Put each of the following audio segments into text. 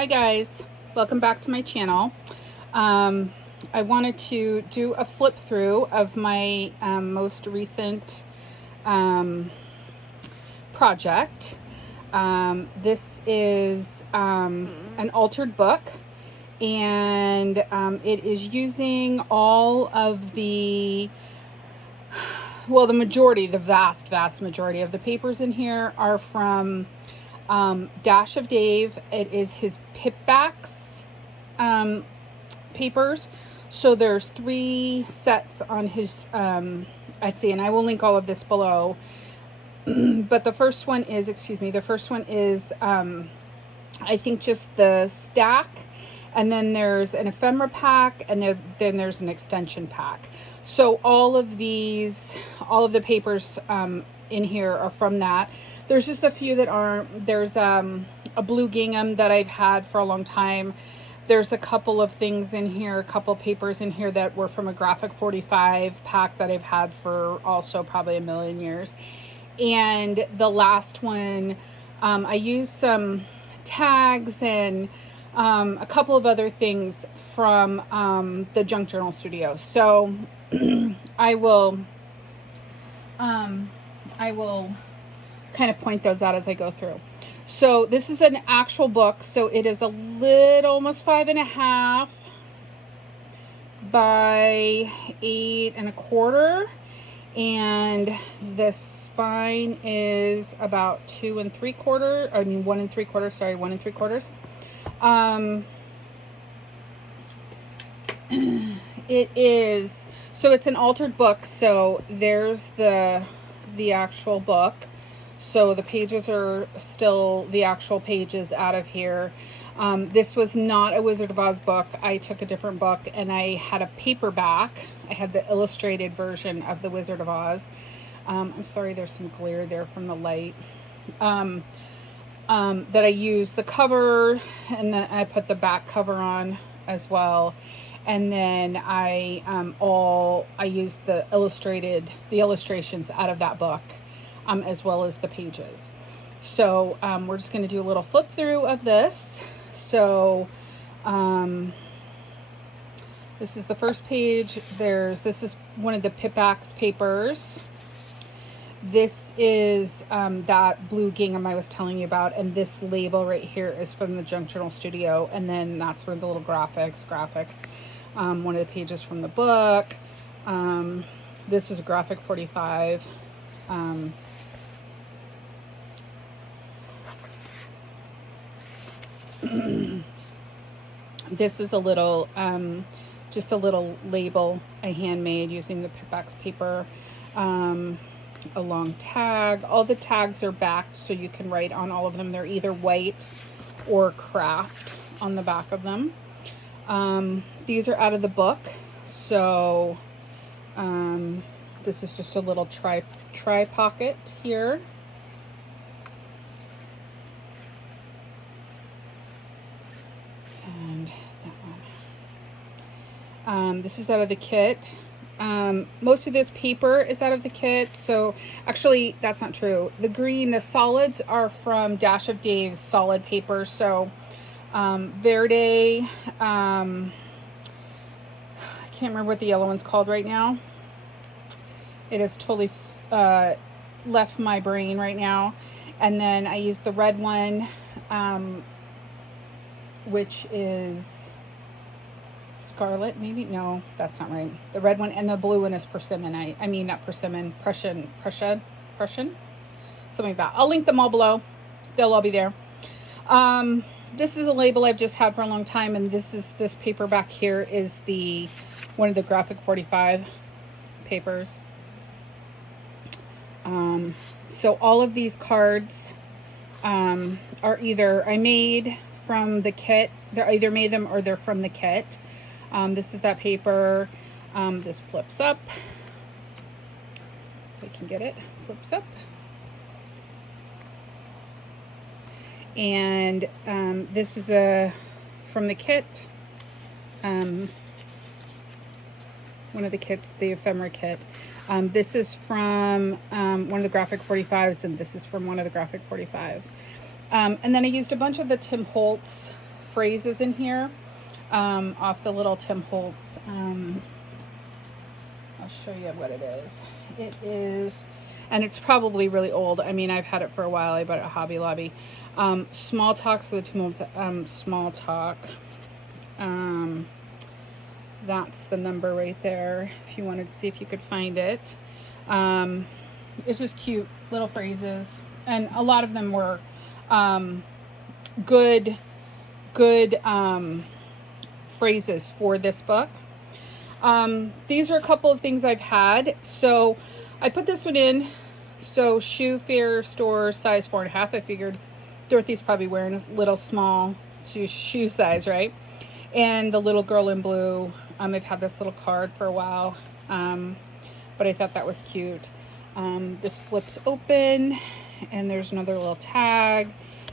Hi guys, welcome back to my channel. I wanted to do a flip through of my most recent project. This is an altered book, and it is using all of the vast majority of the papers in here are from Dash of Dave. It is his Pipacs papers. So there's 3 sets on his Etsy, and I will link all of this below. But the first one is, I think just the stack, and then there's an Ephrmera pack, and then there's an extension pack. So all of the papers in here are from that. There's just a few that aren't. There's a blue gingham that I've had for a long time. There's a couple of things in here, a couple of papers in here that were from a graphic 45 pack that I've had for also probably a million years. And the last one, I used some tags and a couple of other things from the Junk Journal Studio. So I will kind of point those out as I go through. So this is an actual book. So it is a little, almost 5.5 by 8 1/4. And the spine is about 2 3/4. I mean 1 3/4. Sorry, 1 3/4. It is, so it's an altered book. So there's the actual book. So the pages are still the actual pages out of here. This was not a Wizard of Oz book. I took a different book and I had a paperback. I had the illustrated version of the Wizard of Oz. I'm sorry, there's some glare there from the light. That I used the cover, and then I put the back cover on as well. And then I used the illustrations out of that book, as well as the pages. So we're just going to do a little flip through of this. So this is the first page. This is one of the Pipacs papers. This is that blue gingham I was telling you about, and this label right here is from the Junk Journal Studio, and then that's where the little graphics. One of the pages from the book. This is a graphic 45. This is a little, just a little label I handmade using the Pipacs paper. A long tag. All the tags are backed, so you can write on all of them. They're either white or craft on the back of them. These are out of the book. So this is just a little tri pocket here. And that one. This is out of the kit. Most of this paper is out of the kit. So actually, that's not true. The solids are from Dash of Dave's solid paper. So Verde, I can't remember what the yellow one's called right now. It has totally left my brain right now. And then I used the red one, which is Scarlet, maybe? No, that's not right. The red one, and the blue one is persimmon. I mean, not persimmon, Prussian, something like that. I'll link them all below. They'll all be there. This is a label I've just had for a long time, and this paper back here is one of the graphic 45 papers. So all of these cards are either I made from the kit. They're either made them or they're from the kit. This is that paper. This flips up. If I can get it, flips up. And this is from the kit. One of the kits, the Ephrmera kit. This is from one of the graphic 45s, and this is from one of the graphic 45s. And then I used a bunch of the Tim Holtz phrases in here off the little Tim Holtz. I'll show you what it is. It is, and it's probably really old. I mean, I've had it for a while. I bought it at Hobby Lobby. Small Talk, so the Tim Holtz Small Talk. That's the number right there if you wanted to see if you could find it. It's just cute little phrases, and a lot of them were good phrases for this book. These are a couple of things I've had. So I put this one in. So Shoe Fair Store size 4.5. I figured Dorothy's probably wearing a little small shoe size, right? And the little girl in blue. I've had this little card for a while, but I thought that was cute. This flips open, and there's another little tag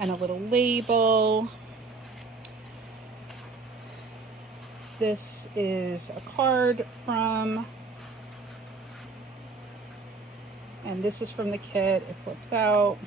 and a little label. This is a card from, and this is from the kit. It flips out.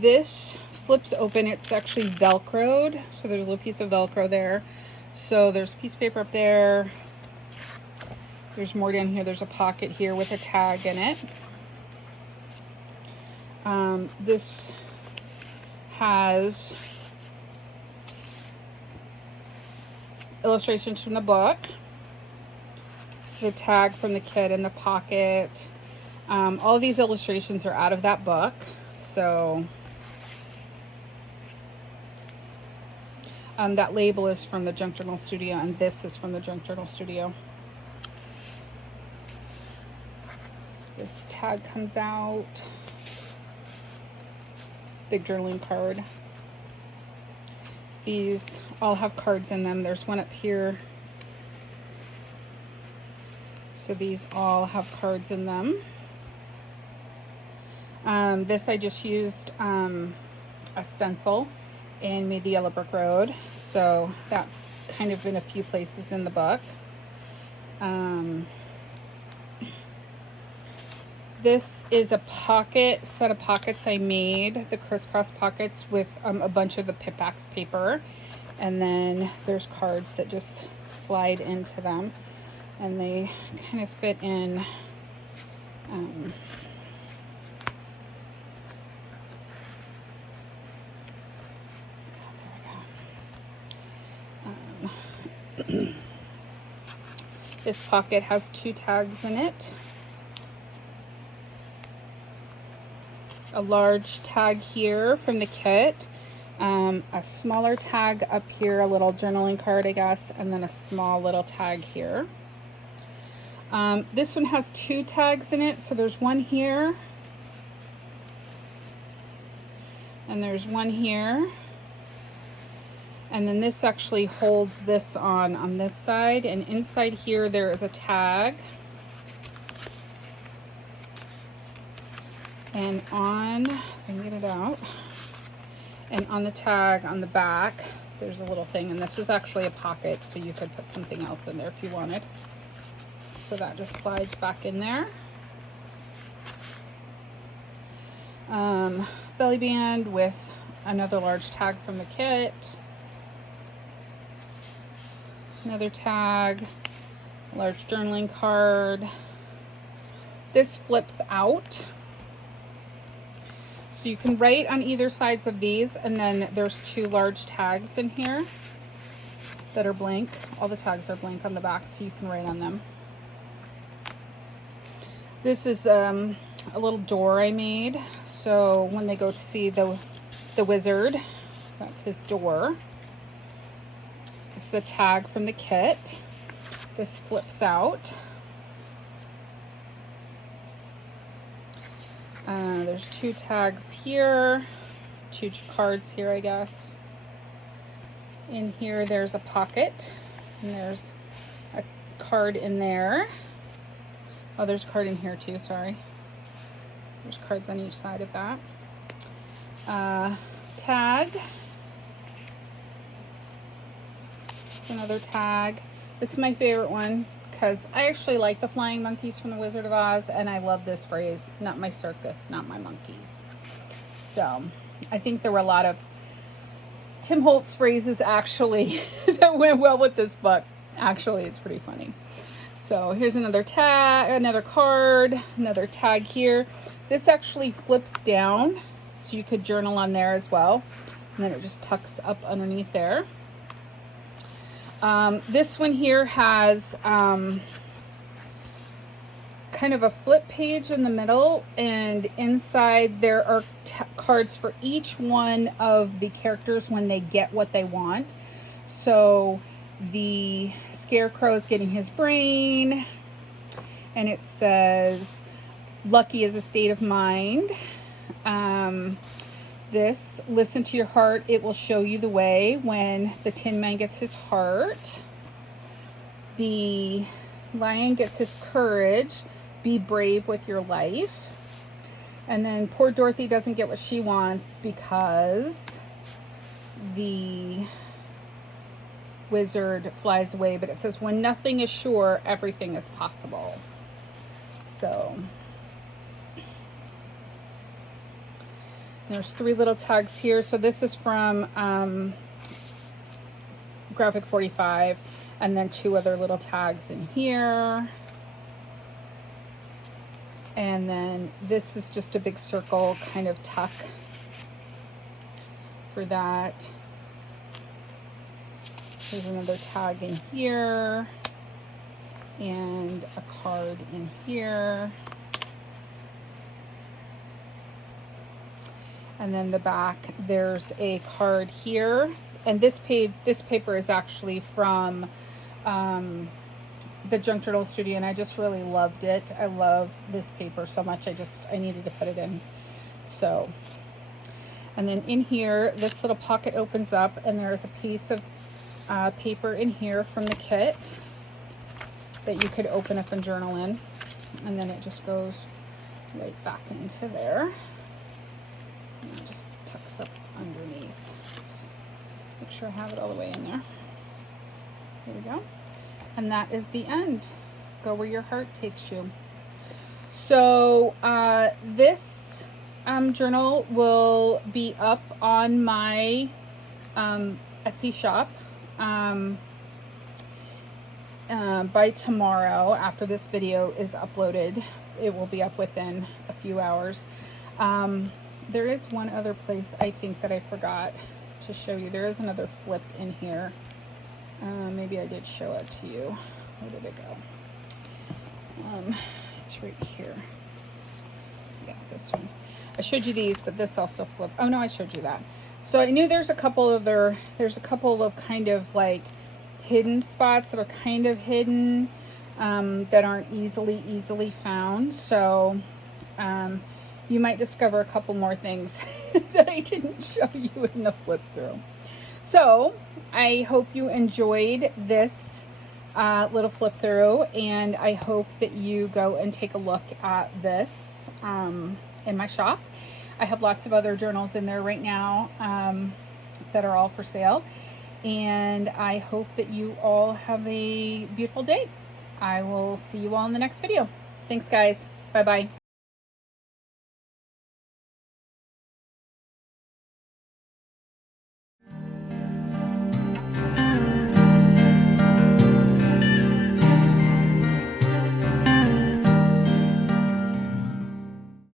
This flips open. It's actually Velcroed, so there's a little piece of Velcro there. So there's a piece of paper up there. There's more down here. There's a pocket here with a tag in it. This has illustrations from the book. This is a tag from the kit in the pocket. All of these illustrations are out of that book. So that label is from the Junk Journal Studio, and this is from the Junk Journal Studio. This tag comes out. Big journaling card. These all have cards in them. There's one up here. So these all have cards in them. This I just used a stencil and made the Yellow Brick Road. So that's kind of in a few places in the book. This is a set of pockets I made, the crisscross pockets with a bunch of the Pipacs paper. And then there's cards that just slide into them. And they kind of fit in. This pocket has 2 tags in it. A large tag here from the kit, a smaller tag up here, a little journaling card, I guess, and then a small little tag here. This one has 2 tags in it, so there's one here, and there's one here, and then this actually holds this on this side, and inside here there is a tag. And on, if I can get it out, and on the tag on the back, there's a little thing, and this is actually a pocket, so you could put something else in there if you wanted. So that just slides back in there. Belly band with another large tag from the kit. Another tag, large journaling card. This flips out. So you can write on either sides of these, and then there's 2 large tags in here that are blank. All the tags are blank on the back, so you can write on them. This is a little door I made, so when they go to see the wizard, that's his door. This is a tag from the kit. This flips out. There's 2 tags here, 2 cards here, I guess. In here, there's a pocket, and there's a card in there. Oh, there's a card in here too, sorry. There's cards on each side of that. Tag. Another tag. This is my favorite one, because I actually like the flying monkeys from the Wizard of Oz, and I love this phrase, not my circus, not my monkeys. So I think there were a lot of Tim Holtz phrases actually that went well with this book. Actually, it's pretty funny. So here's another tag, another card, another tag here. This actually flips down, so you could journal on there as well. And then it just tucks up underneath there. This one here has kind of a flip page in the middle, and inside there are cards for each one of the characters when they get what they want. So the Scarecrow is getting his brain, and it says lucky is a state of mind. This, listen to your heart, it will show you the way, when the Tin Man gets his heart. The Lion gets his courage, be brave with your life. And then poor Dorothy doesn't get what she wants because the wizard flies away, but it says when nothing is sure, everything is possible. So there's 3 little tags here. So this is from Graphic 45, and then 2 other little tags in here. And then this is just a big circle kind of tuck for that. There's another tag in here and a card in here. And then the back, there's a card here. And this paper is actually from the Junk Journal Studio, and I just really loved it. I love this paper so much. I needed to put it in. So, and then in here, this little pocket opens up, and there's a piece of paper in here from the kit that you could open up and journal in. And then it just goes right back into there. And it just tucks up underneath. Make sure I have it all the way in there. There we go. And that is the end. Go where your heart takes you. So this journal will be up on my Etsy shop by tomorrow. After this video is uploaded, it will be up within a few hours. There is one other place I think that I forgot to show you. There is another flip in here. Maybe I did show it to you. Where did it go? It's right here. Yeah, this one. I showed you these, but this also flipped. Oh no, I showed you that. So I knew there's a couple of kind of like hidden spots that are kind of hidden, that aren't easily found. So you might discover a couple more things that I didn't show you in the flip through. So I hope you enjoyed this little flip through, and I hope that you go and take a look at this in my shop. I have lots of other journals in there right now that are all for sale, and I hope that you all have a beautiful day. I will see you all in the next video. Thanks guys. Bye bye.